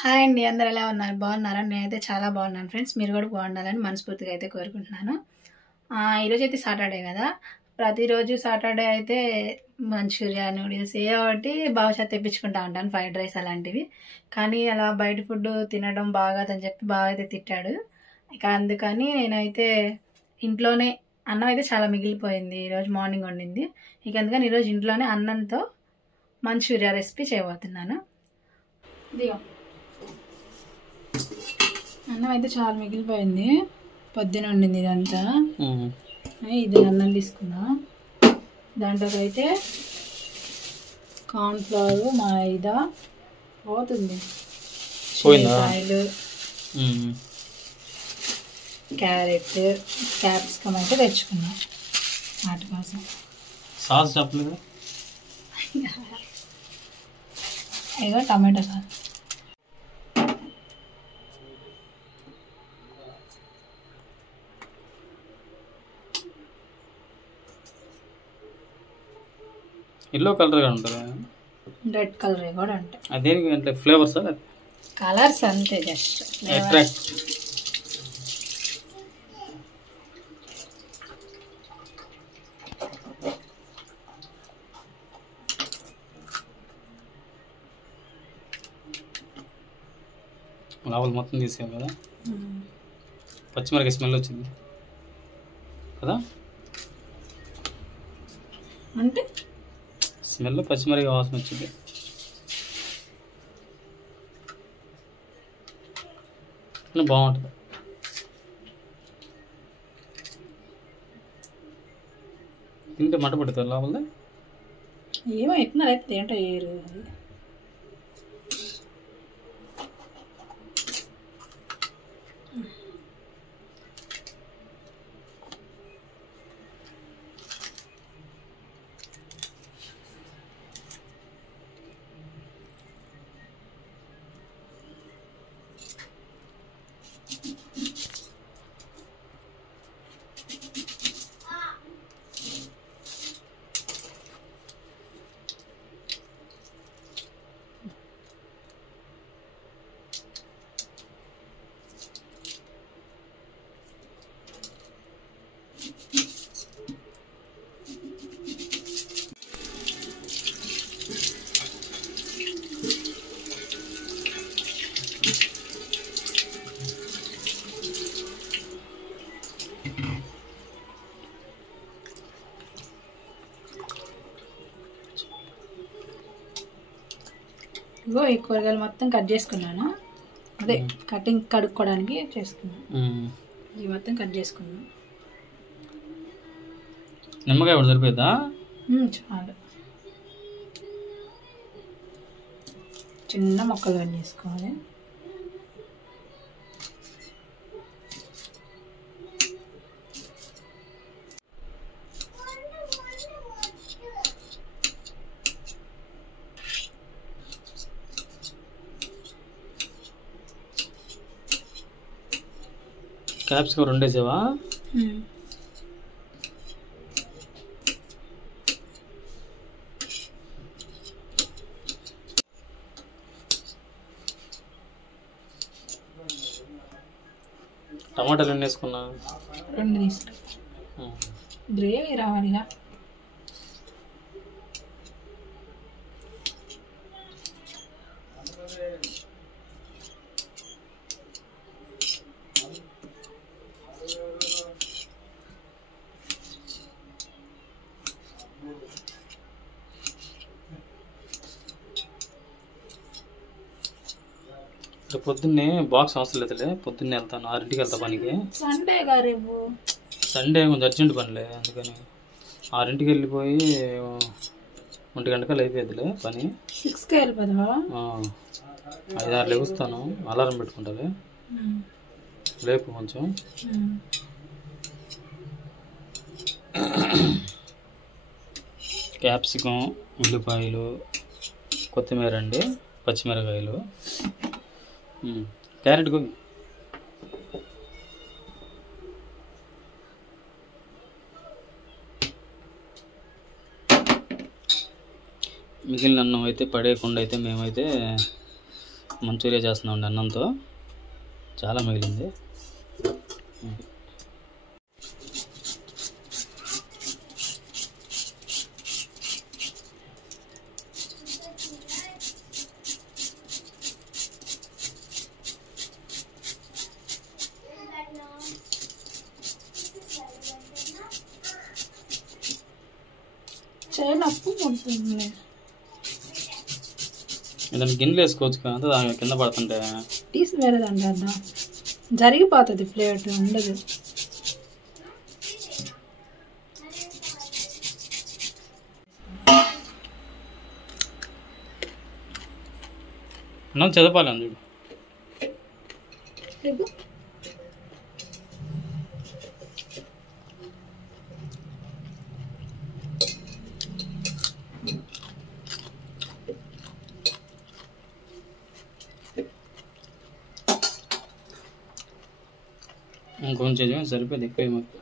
Hi అండి, అందరు ఎలా ఉన్నారు? బాగున్నారా? నేనైతే చాలా బాగున్నాను ఫ్రెండ్స్. మీరు కూడా బాగుండాలని మనస్ఫూర్తిగా అయితే కోరుకుంటున్నాను. ఈరోజు అయితే సాటర్డే కదా. ప్రతిరోజు సాటర్డే అయితే మంచూరియా, నూడిల్స్ ఏ ఒకటి బాగా తెప్పించుకుంటా ఉంటాను, ఫ్రైడ్ రైస్ అలాంటివి. కానీ అలా బయట ఫుడ్ తినడం బాగాదని చెప్పి బాగా అయితే తిట్టాడు. ఇక అందుకని నేనైతే ఇంట్లోనే అన్నం అయితే చాలా మిగిలిపోయింది, ఈరోజు మార్నింగ్ వండింది. ఇక అందుకని ఈరోజు ఇంట్లోనే అన్నంతో మంచూరియా రెసిపీ చేయబోతున్నాను. ఇదిగో అన్నం అయితే చాలా మిగిలిపోయింది, పొద్దున వండింది ఇదంతా. ఇది అన్నం తీసుకున్నా. దాంట్లోకి అయితే కార్న్ఫ్లవర్, మైదా పోతుంది, కాయలు, క్యారెట్, క్యాప్సికమ్ అయితే తెచ్చుకున్నా వాటి కోసం. సాస్ చెప్పలేదు. ఇగో టమాటో సాస్. ఎల్లో కలర్గా ఉంటుంది, రెడ్ కలర్ కూడా ఉంటాయి. అదేనికి అంటే ఫ్లేవర్స్ కలర్స్ అంతే, జస్ట్ అట్రాక్ట్. లోపల మొత్తం తీసాం కదా, పచ్చిమిరకాయ స్మెల్ వచ్చింది కదా. అంటే స్మెల్ పచ్చిమిరకాయ వాసన వచ్చింది. బాగుంటుంది. తింటే మంట పడుతుంది లోపల. ఏమో ఎత్తున్నారు అయితే ఏంటో ఏరు. ఇగో ఈ కూరగాయలు మొత్తం కట్ చేసుకున్నాను, అదే కటింగ్ కడుక్కోవడానికి చేసుకున్నాను. ఇవి మొత్తం కట్ చేసుకున్నాను. నిమ్మకాయ కూడా సరిపోద్దా? చాలు, చిన్న ముక్కలు కట్ చేసుకోవాలి. క్యాప్సికం రెండేసావా? టమాటాలు ఎన్ని వేసుకున్నా? 2 తీసుకున్నా. గ్రేవీ రావాలిగా. పొద్దున్నే బాక్స్ అవసరం లేదులే, పొద్దున్నే వెళ్తాను, 6ంటికి వెళ్తా పనికి. సండే రేపు సండే కొంచెం అర్జెంట్ పనిలే, అందుకని 6ంటికి వెళ్ళిపోయి 1 గంటకల్లా అయిపోద్దిలే పని. 6కి వెళ్ళిపోదావా? 5-6 లేగుస్తాను, అలారం పెట్టుకుంటాలే. రేపు కొంచెం క్యాప్సికం, ఉల్లిపాయలు, కొత్తిమీర అండి, పచ్చిమిరకాయలు, క్యారెట్ మిగిలిన అన్నం అయితే పడేయకుండా అయితే మేమైతే మంచూరియా చేస్తున్నామండి అన్నంతో, చాలా మిగిలింది. చేయనప్పు ఉంటుంది. ఏదైనా గిన్నెలు వేసుకోవచ్చు కదా, దాని కింద పడుతుంటే తీసి వేరేదండి అర్థం జరిగిపోతుంది, ప్లేట్ ఉండదు. అన్నం చదపాలి అందుకు. ఇంకొంచెం సరిపోయింది, ఎక్కువ మాకు.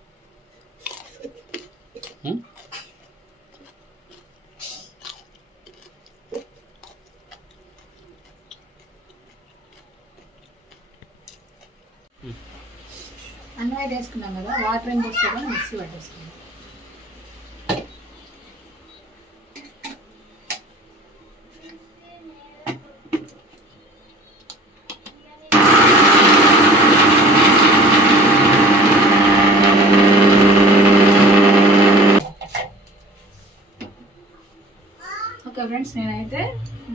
అన్నం అయితే వేసుకున్నాం కదా, వాటర్ ఏం పోసుకోవాలి, మిక్సీ పట్టేసుకున్నాం. ఓకే ఫ్రెండ్స్, నేనైతే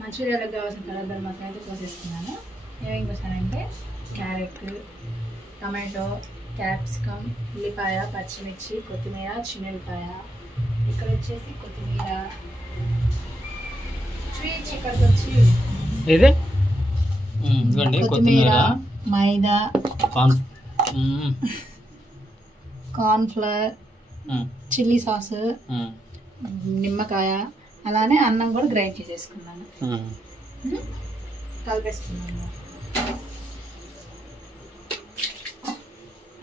మంచూరియాలకు కావాల్సిన పదార్థాలు మొత్తం అయితే పోసేసుకున్నాను. ఏమేమి పోసానంటే క్యారెట్, టమాటో, క్యాప్సికమ్, ఉల్లిపాయ, పచ్చిమిర్చి, కొత్తిమీర, చిన్నెల్లిపాయ, ఇక్కడ వచ్చేసి కొత్తిమీర, ఇక్కడికి వచ్చి కొత్తిమీర, మైదా, కార్న్ఫ్లవర్, చిల్లీ సాస్, నిమ్మకాయ, అలానే అన్నం కూడా గ్రైండ్ చేసేసుకున్నాను. కలిపేసుకున్నాను.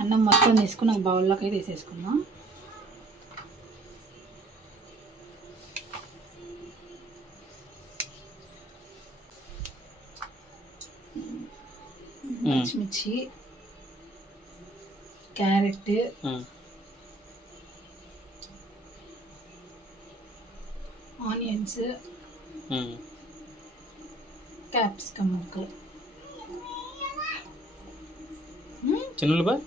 అన్నం మొత్తం తీసుకుని ఒక బౌల్లోకి అయితే వేసేసుకున్నాం. పచ్చిమిర్చి, క్యారెట్, ఆనియన్స్, క్యాప్సికమ్ ముక్కలు, చిన్నపాయ,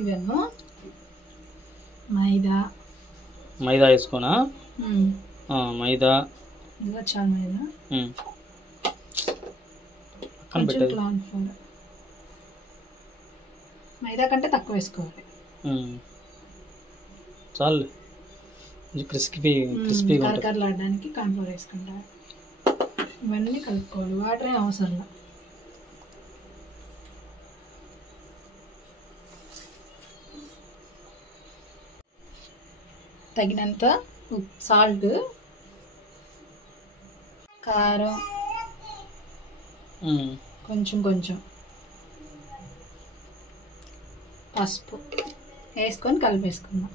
ఇవేమో మైదా వేసుకోనా, మైదా, చాలా మైదా, కొంచెం కార్న్ఫ్లవర్. మైదా కంటే తక్కువ వేసుకోవాలి, చాలు. క్రిస్పీగా కరకరలాడడానికి కార్న్ఫ్లవర్ వేసుకుంటారు. ఇవన్నీ కలుపుకోవాలి, వాటర్ ఏం అవసరం లేదు. తగినంత సాల్ట్, కారం కొంచెం కొంచెం, పసుపు వేసుకొని కలిపేసుకుందాం.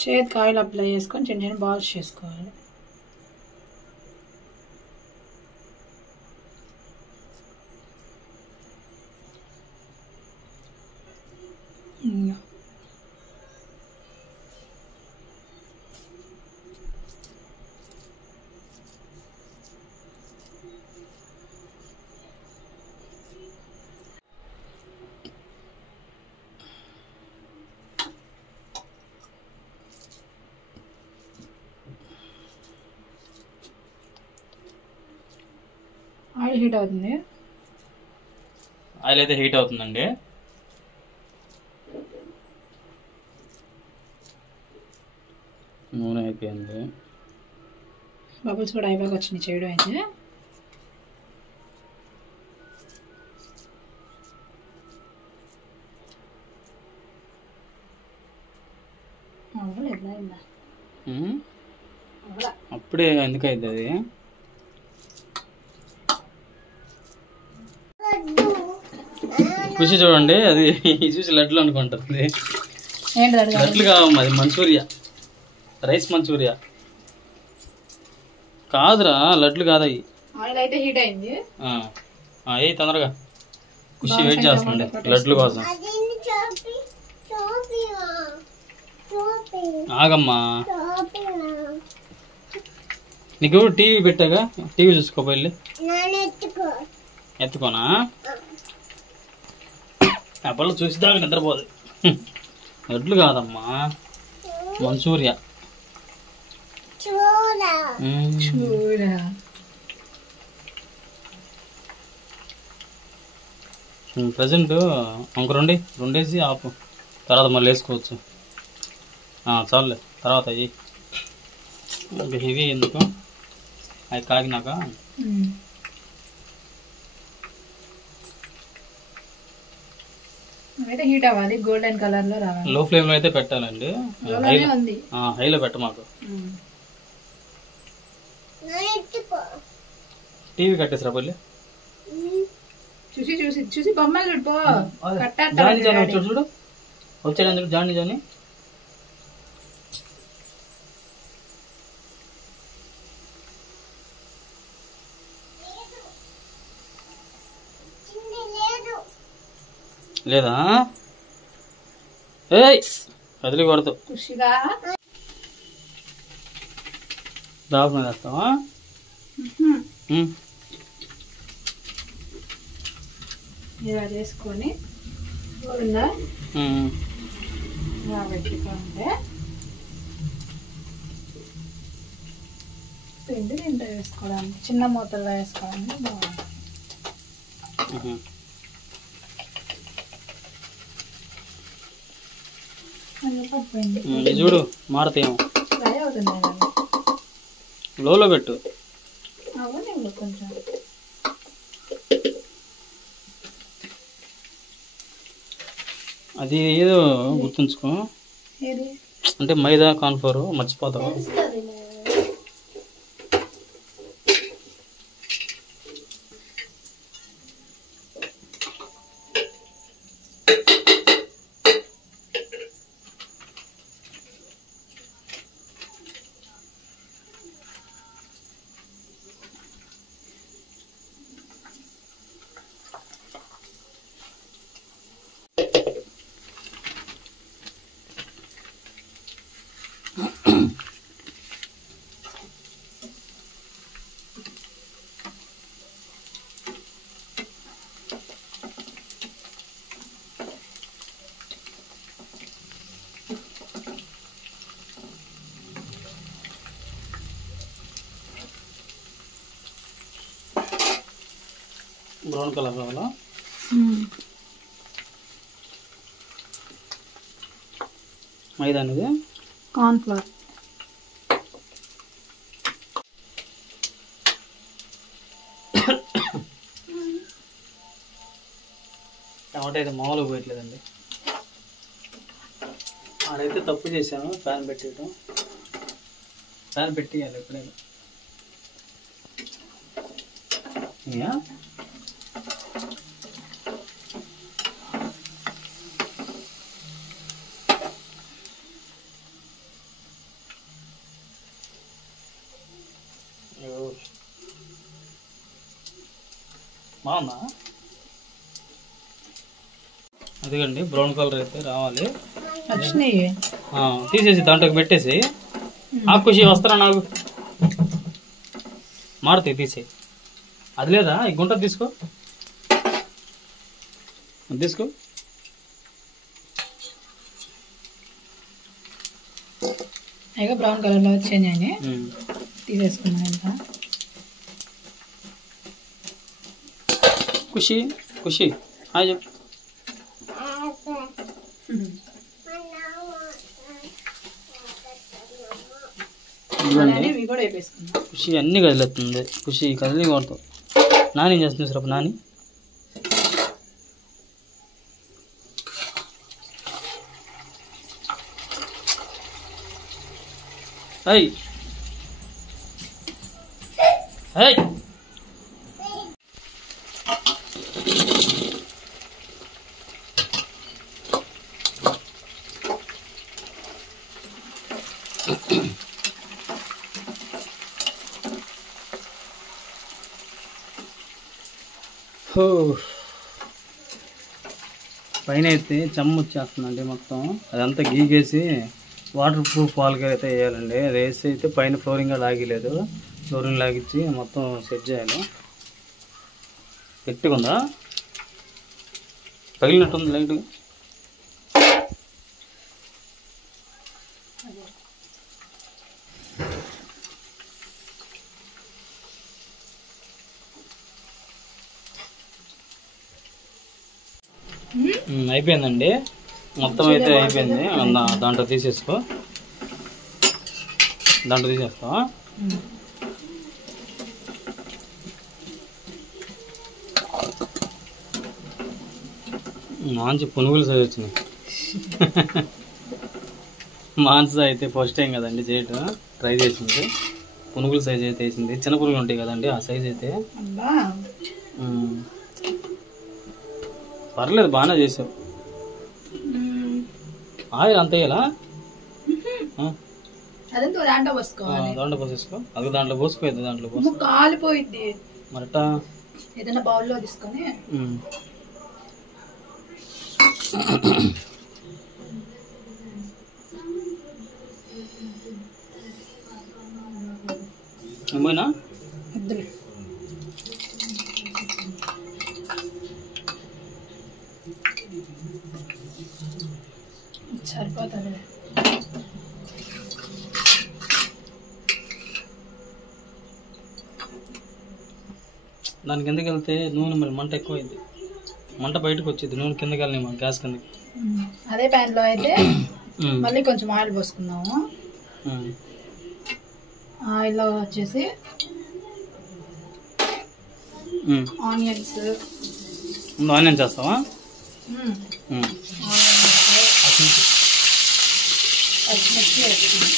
చేతికి ఆయిల్ అప్లై చేసుకొని చిన్న చిన్న బాల్స్ చేసుకోవాలి. ఆయిల్ హీట్ అవుతుంది. ఆయిల్ అయితే హీట్ అవుతుందండి. నూనె అయిపోయింది. బబుల్స్ కూడా అయిపోయి వచ్చినాయి చేయడం అయితే. అప్పుడే ఎందుకైంది అది? ఖుషి చూడండి, అది చూసి లడ్లు అనుకుంటుంది. లడ్లు కావమ్మా, అది మంచూరియా, రైస్ మంచూరియా కాదురా, లడ్లు కాదయ్యి. ఆయిల్ అయితే హీట్ అయింది. అయ్యి తొందరగా. ఖుషి వెయిట్ చేస్తుంది లడ్లు కోసం. ఆగమ్మా, నీకు టీవీ పెట్టాగా, టీవీ చూసుకోపోయి. ఎత్తుకోనా? అప్పట్లో చూసిదాకా నిద్రపోదు. లడ్లు కాదమ్మా, మంచూరియా. ప్రజెంట్ ఇంక రెండేసి ఆపు, తర్వాత మళ్ళీ వేసుకోవచ్చు. చాలులే, తర్వాత అయ్యి హెవీ ఎందుకు, అవి కాగినాక. హీట్ అవ్వాలి, గోల్డెన్ కలర్ లో రావాలి. లో ఫ్లేమ్ లో అయితే పెట్టాలండి, హైలో పెట్ట మాకు. టీవీ కట్టేసరా పల్లె. చూసి చూసి చూసి బొమ్మ చూడు వచ్చాడు జాని జాని. లేదా ఏయ్ కదిలి కొడతావు. ఖుషిగా దాపు వేస్తావా? ఇలా చేసుకొని పెట్టుకుంటే పిండి దీంట్లో వేసుకోవడానికి, చిన్న మూతల్లో వేసుకోవడానికి బాగుంటుంది. చూడు మారుతాయేమో. ఫ్రై అవుతుంది, లోలో పెట్టు. అవును కొంచెం. అది ఏదో గుర్తుంచుకో, అంటే మైదా కార్న్ఫ్లోర్ మర్చిపోతావు. బ్రౌన్ కలర్ కావాలా? మైదా అనేది కార్న్ఫ్లోర్. టమాటా అయితే మామూలుగా పోయట్లేదండి. ఆడైతే తప్పు చేశాను, ప్యాన్ పెట్టేయడం. ప్యాన్ పెట్టేయాలి ఎప్పుడైనా. బాగుందా? అదిగండి బ్రౌన్ కలర్ అయితే రావాలి. తీసేసి దాంట్లోకి పెట్టేసి ఆకుషి వస్తారా నాకు మారుతాయి, తీసేయి. అది లేదా ఈ గుంట తీసుకో, తీసుకో. అయ్యో బ్రౌన్ కలర్లో వచ్చాయని తీసేసుకున్నాను. ఇంకా ఖుషి ఖుషి హాయ్ చెప్పు. ఖుషి అన్ని కదిలేస్తుంది. ఖుషి కదిలి కొడతావు. నాని ఏం చేస్తుంది సరపు? నాని అయ్ అయ్ పైన అయితే చెమ్మ వచ్చేస్తుందండి మొత్తం. అదంతా గీగేసి వాటర్ ప్రూఫ్ వాల్కి అయితే వేయాలండి. అది వేసి అయితే పైన ఫ్లోరింగ్ లాగలేదు. ఫ్లోరింగ్ లాగిచ్చి మొత్తం సెట్ చేయాలి. గట్టిగా ఉందా? పగిలినట్టుంది లైట్. అయిపోయిందండి మొత్తం అయితే అయిపోయింది. దాంట్లో తీసేసుకో. దాంట్లో తీసేస్తావా? మంచి పునుగులు సైజ్ వచ్చినాయి. మాంస అయితే ఫస్ట్ టైం కదండి చేయటం, ట్రై చేసింది. పునుగులు సైజ్ అయితే వేసింది. చిన్న పునుగులు ఉంటాయి కదండి, ఆ సైజ్ అయితే. పర్లేదు, బాగానే చేసావు. ఆయిల్ అంత వేయాలా? దాంట్లో పోసుకోవాలి. దాంట్లో పోసేసుకో. అది దాంట్లో పోసుకోవద్దు, దాంట్లో పోసుకో కాలిపోయిద్ది. మరట ఏదైనా బౌల్లో తీసుకొని ఏమైనా సరిపోతుంది. దాని కిందకి వెళ్తే నూనె మళ్ళీ మంట ఎక్కువైంది. మంట బయటకు వచ్చింది, నూనె కిందకి వెళ్ళి మా గ్యాస్ కిందకి. అదే ప్యాన్లో అయితే మళ్ళీ కొంచెం ఆయిల్ పోసుకున్నాము. ఆయిల్లో వచ్చేసి ఆనియన్స్ చేస్తావా? పచ్చిమిర్చి వేసుకున్నాం.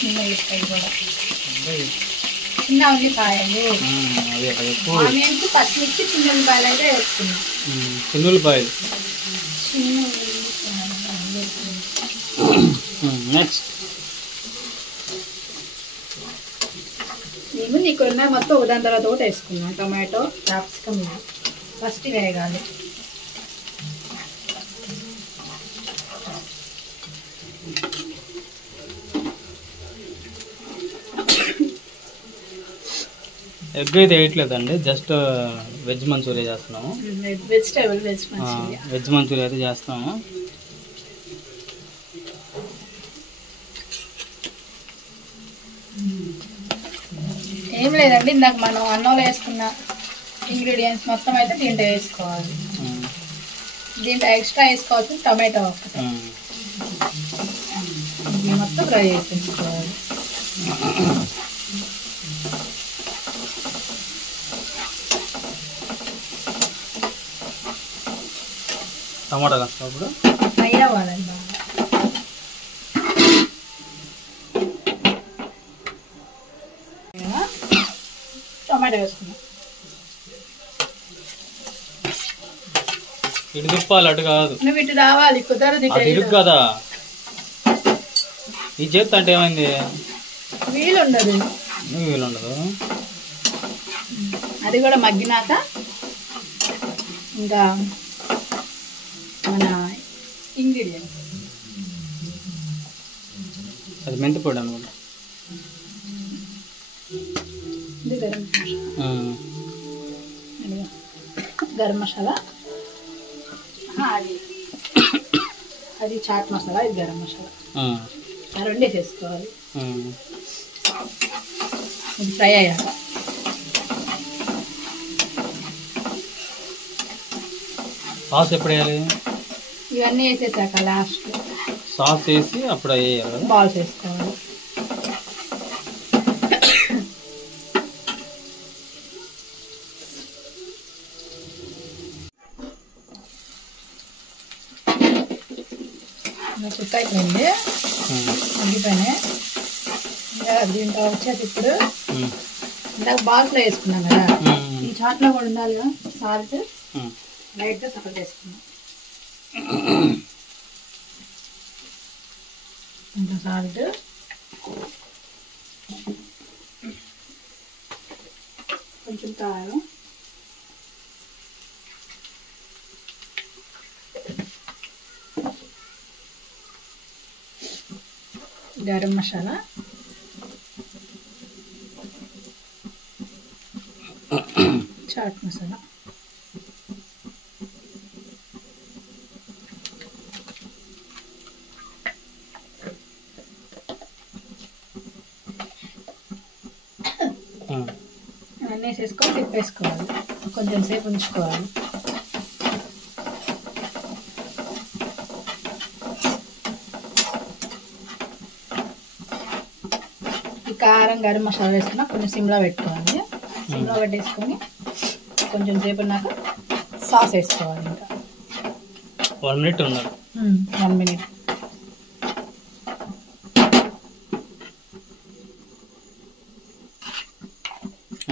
చిన్న ఉల్లిపాయలు కూడా, చిన్న ఉల్లిపాయలు, ఆనియన్స్, పచ్చిమిర్చి, చిన్న ఉల్లిపాయలు అయితే వేసుకున్నాం. చిన్న ఉల్లిపాయలు. నెక్స్ట్ మేము ఇక్కడ ఉన్నాయి మొత్తం ఒకదాని తర్వాత ఒకటి వేసుకున్నాం. టమాటో, క్యాప్సికమ్ ఫస్ట్ వేయగాలి. ఎగ్ అయితే వేయట్లేదండి, జస్ట్ వెజ్ మంచూరియా చేస్తున్నాము. వెజ్ మంచూరియా అయితే చేస్తున్నాము. ఏం లేదండి, ఇందాక మనం అన్నంలో వేసుకున్న ఇంగ్రీడియంట్స్ మొత్తం అయితే దీంట్లో వేసుకోవాలి. దీంట్లో ఎక్స్ట్రా వేసుకోవచ్చు టమాటో ఒకటి. మొత్తం ఫ్రై చేసేసుకోవాలి. టమాటా వేస్తాం ఇప్పుడు. ఫ్రై అవ్వాలండి బాగా. టమాటో వేసుకున్నాం. ఇటు తిప్పాలి, అటు కాదు. నువ్వు ఇటు రావాలి, కుదరదు. ఇరుగు కదా, ఈ చేతి అంటే ఏమైంది? వీలుండదు. వీలుండదు. అది కూడా మగ్గినాక ఇంకా మన ఇంగ్రీడియంట్స్. అది మెంతి పొడి అనుకుంటా. ఇది గరం మసాలా, అది చాట్ మసాలా, ఇది గరం మసాలా. రెండు వేసేసుకోవాలి. ఇది ఫ్రై అయ్యాక సాస్ ఎప్పుడు వేయాలి? ఇవన్నీ వేసేసాక లాస్ట్ సాస్ వేసి అప్పుడు వేయాలి. బాల్స్ వేసుకోవాలి. కుక్ అయిపోయింది, మగ్గిపోయినాయి. ఇంకా దీంట్లో వచ్చేది ఇప్పుడు ఇందాక బాల్స్లో వేసుకున్నాం కదా, ఈ చాట్లో కూడా ఉండాలి కదా సాల్ట్, లైట్గా సాల్ట్ వేసుకున్నాం. ఇంకా సాల్ట్, కొంచెం కారం, గరం మసాలా, చాట్ మసాలా, అన్నీ వేసేసుకొని తిప్పేసుకోవాలి, కొంచెం సేపు ఉంచుకోవాలి. కారం గరం మసాలా వేసుకున్నా కొంచెం సిమ్లో పెట్టుకోవాలి. సిమ్లో పెట్టేసుకొని కొంచెం సేపు ఉన్నాక సాస్ వేసుకోవాలి. ఇంకా 1 minute ఉండాలి. 1 minute.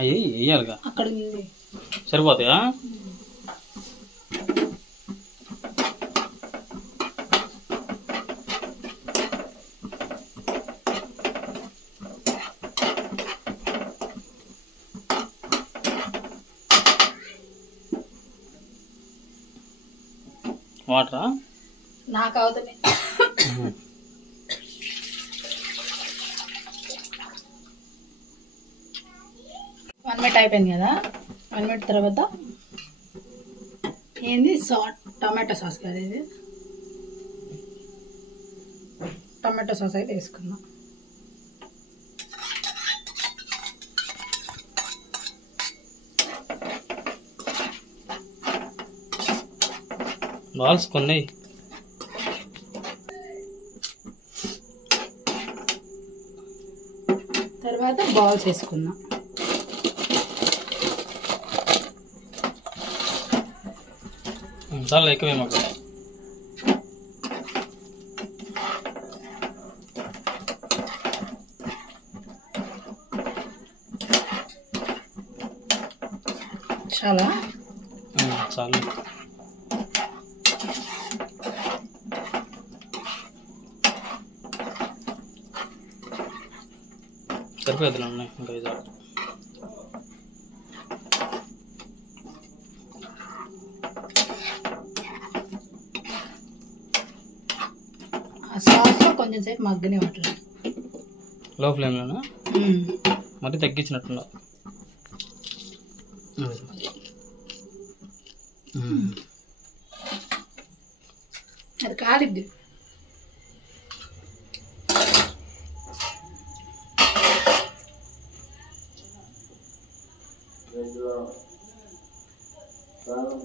అయ్యి వేయాలిగా, అక్కడ ఉంది సరిపోతాయా? వాటరా నాకు అవుతుంది. 1 minute అయిపోయింది కదా. 1 minute తర్వాత ఏంది టమాటో సాస్ కదా, ఇది టమాటో సాస్ అయితే వేసుకున్నాం. బాల్స్ కొన్ని తర్వాత బాల్స్ వేసుకున్నాం. చాలా ఎక్కువే మాకు. చాలా చాలు. సరిపోయేదిలో ఉన్నాయి ఇంకా ఇది. ఆ సాస్లో కొంచెం సేపు మగ్గని వాటర్. లో ఫ్లేమ్లోనా? మరి తగ్గించినట్టున్నా. అది కాలిద్ది.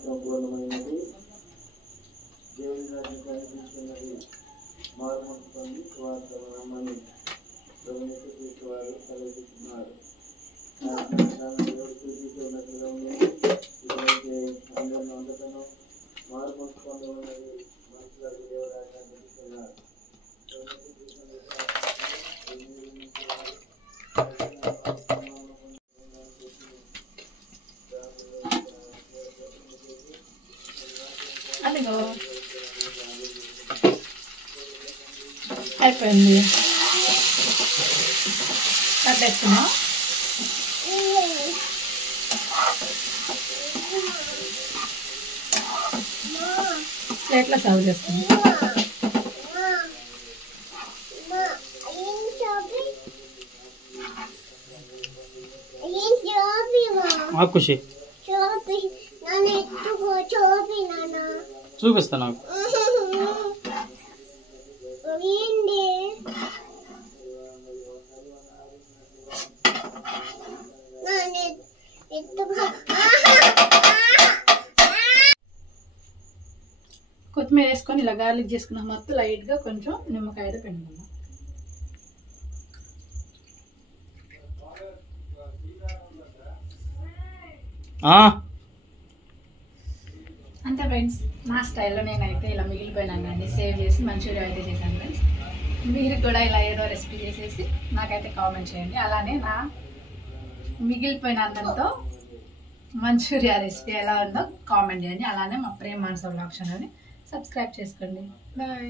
సంపూర్ణమైనది, దేవుని రాజ్యం కనిపిస్తున్నది, మారుమొట్టుకొని స్వార్థ నమ్మని ప్రవేశించే వారు తలెత్తుతున్నారు. దేవుడు సూచించినట్లుగా ఉంది. ఇప్పుడైతే అందరిని అందటను మారుమొట్టుకొని ఉన్నది మనుషులకు దేవుడు ఆజ్ఞాపిస్తున్నారు. అదిగో అయిపోయింది. కట్టేస్తున్నా. ప్లేట్లో సర్వ్ చేస్తుంది. ఖుషి చూపిస్తా నాకు. కొత్తిమీర వేసుకొని ఇలా గార్లిక్ చేసుకున్నాం. మొత్తం లైట్గా కొంచెం నిమ్మకాయతో పిండుకున్నాం. అంతే. అంతే ఫ్రెండ్స్, నా స్టైల్లో నేనైతే ఇలా మిగిలిపోయినానండి సేవ్ చేసి మంచూరియా అయితే చేశాను ఫ్రెండ్స్. మీరు కూడా ఇలా ఏదో రెసిపీ చేసేసి నాకైతే కామెంట్ చేయండి. అలానే నా మిగిలిపోయిన అన్నంతో మంచూరియా రెసిపీ ఎలా ఉందో కామెంట్ చేయండి. అలానే మా ప్రేమ మనసు వ్లాగ్స్ ఛానల్ని సబ్స్క్రైబ్ చేసుకోండి. బాయ్.